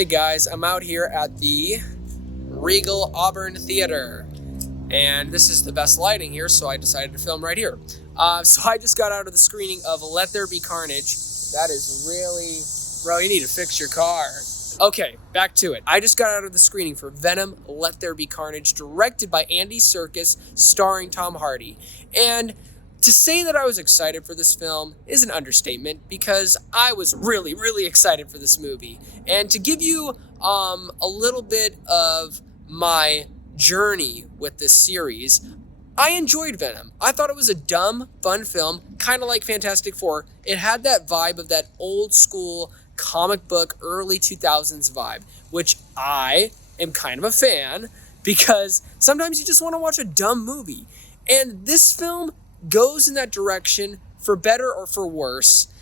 Hey guys, I'm out here at the Regal Auburn Theater, and this is the best lighting here, so I decided to film right here. So I just got out of the screening of Let There Be Carnage. That is really... Bro, you need to fix your car. Okay, back to it. I just got out of the screening for Venom, Let There Be Carnage, directed by Andy Serkis, starring Tom Hardy. And to say that I was excited for this film is an understatement, because I was really, really excited for this movie. And to give you a little bit of my journey with this series, I enjoyed Venom. I thought it was a dumb, fun film, kind of like Fantastic Four. It had that vibe of that old school comic book, early 2000s vibe, which I am kind of a fan, because sometimes you just want to watch a dumb movie. And this film goes in that direction, for better or for worse.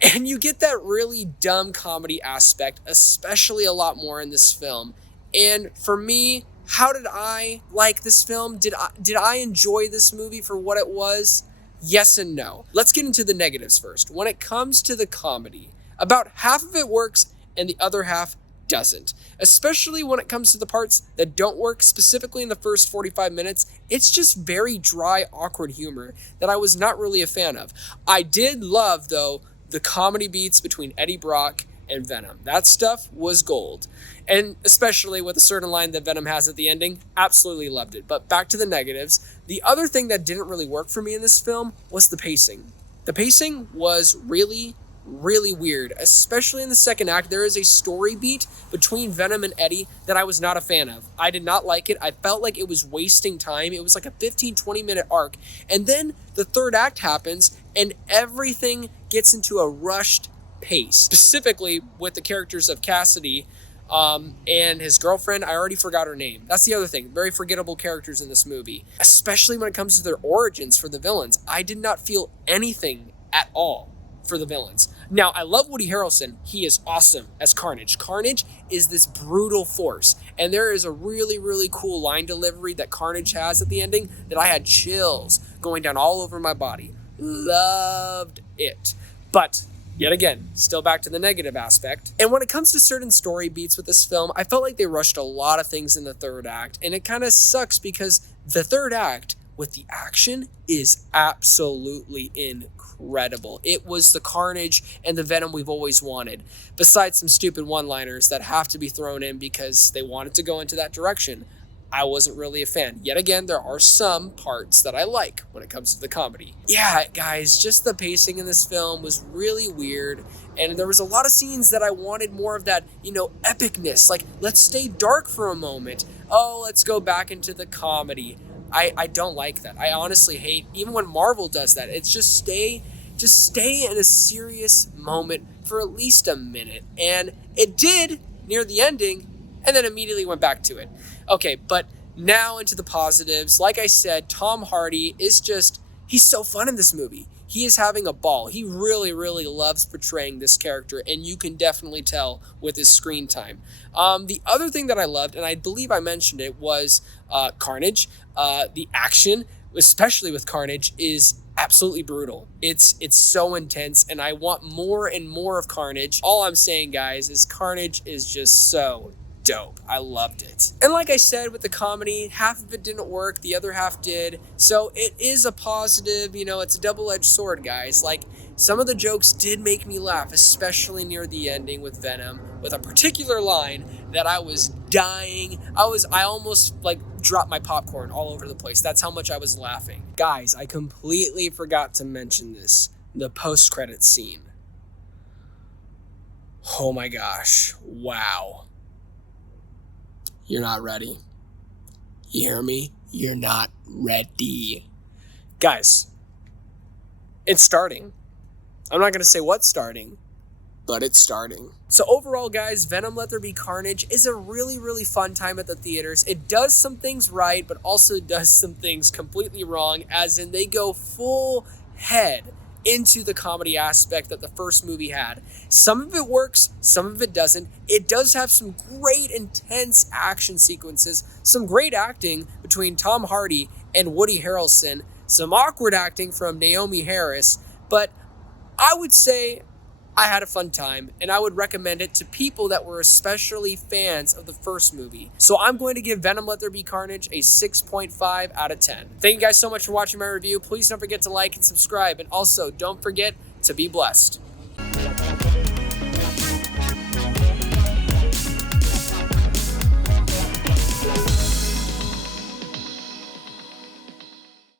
And you get that really dumb comedy aspect, especially a lot more in this film. And for me, how did I like this film? Did I enjoy this movie for what it was? Yes and no. Let's get into the negatives first. When it comes to the comedy, about half of it works and the other half doesn't. Especially when it comes to the parts that don't work, specifically in the first 45 minutes. It's just very dry, awkward humor that I was not really a fan of. I did love, though, the comedy beats between Eddie Brock and Venom. That stuff was gold. And especially with a certain line that Venom has at the ending, absolutely loved it. But back to the negatives. The other thing that didn't really work for me in this film was the pacing. The pacing was really weird, especially in the second act. There is a story beat between Venom and Eddie that I was not a fan of. I did not like it. I felt like it was wasting time. It was like a 15-20 minute arc. And then the third act happens and everything gets into a rushed pace, specifically with the characters of Cassidy and his girlfriend. I already forgot her name. That's the other thing. Very forgettable characters in this movie, especially when it comes to their origins for the villains. I did not feel anything at all for the villains. Now, I love Woody Harrelson. He is awesome as Carnage. Carnage is this brutal force, and there is a really cool line delivery that Carnage has at the ending that I had chills going down all over my body. Loved it. But yet again, still back to the negative aspect. And when it comes to certain story beats with this film, I felt like they rushed a lot of things in the third act, and it kind of sucks because the third act with the action is absolutely incredible. It was the Carnage and the Venom we've always wanted, besides some stupid one-liners that have to be thrown in because they wanted to go into that direction. I wasn't really a fan. Yet again, there are some parts that I like when it comes to the comedy. Yeah, guys, just the pacing in this film was really weird, and there was a lot of scenes that I wanted more of that, epicness. Like, let's stay dark for a moment. Oh, let's go back into the comedy. I don't like that. I honestly hate, even when Marvel does that, it's just stay in a serious moment for at least a minute. And it did near the ending, and then immediately went back to it. Okay, but now into the positives. Like I said, Tom Hardy is he's so fun in this movie. He is having a ball. He really loves portraying this character, and you can definitely tell with his screen time. The other thing that I loved, and I believe I mentioned it, was Carnage. The action, especially with Carnage, is absolutely brutal. It's so intense, and I want more and more of Carnage. All I'm saying, guys, is Carnage is just so dope. I loved it. And like I said, with the comedy, half of it didn't work, the other half did. So it is a positive, it's a double-edged sword, guys. Like, some of the jokes did make me laugh, especially near the ending with Venom, with a particular line that I was dying. I almost dropped my popcorn all over the place. That's how much I was laughing. Guys, I completely forgot to mention this. The post-credits scene. Oh my gosh. Wow. You're not ready. You hear me? You're not ready. Guys, it's starting. I'm not going to say what's starting, but it's starting. So overall, guys, Venom Let There Be Carnage is a really fun time at the theaters. It does some things right, but also does some things completely wrong, as in they go full head into the comedy aspect that the first movie had. Some of it works, some of it doesn't. It does have some great intense action sequences, some great acting between Tom Hardy and Woody Harrelson, some awkward acting from Naomie Harris, but I would say I had a fun time, and I would recommend it to people that were especially fans of the first movie. So I'm going to give Venom Let There Be Carnage a 6.5 out of 10. Thank you guys so much for watching my review. Please don't forget to like and subscribe, and also don't forget to be blessed.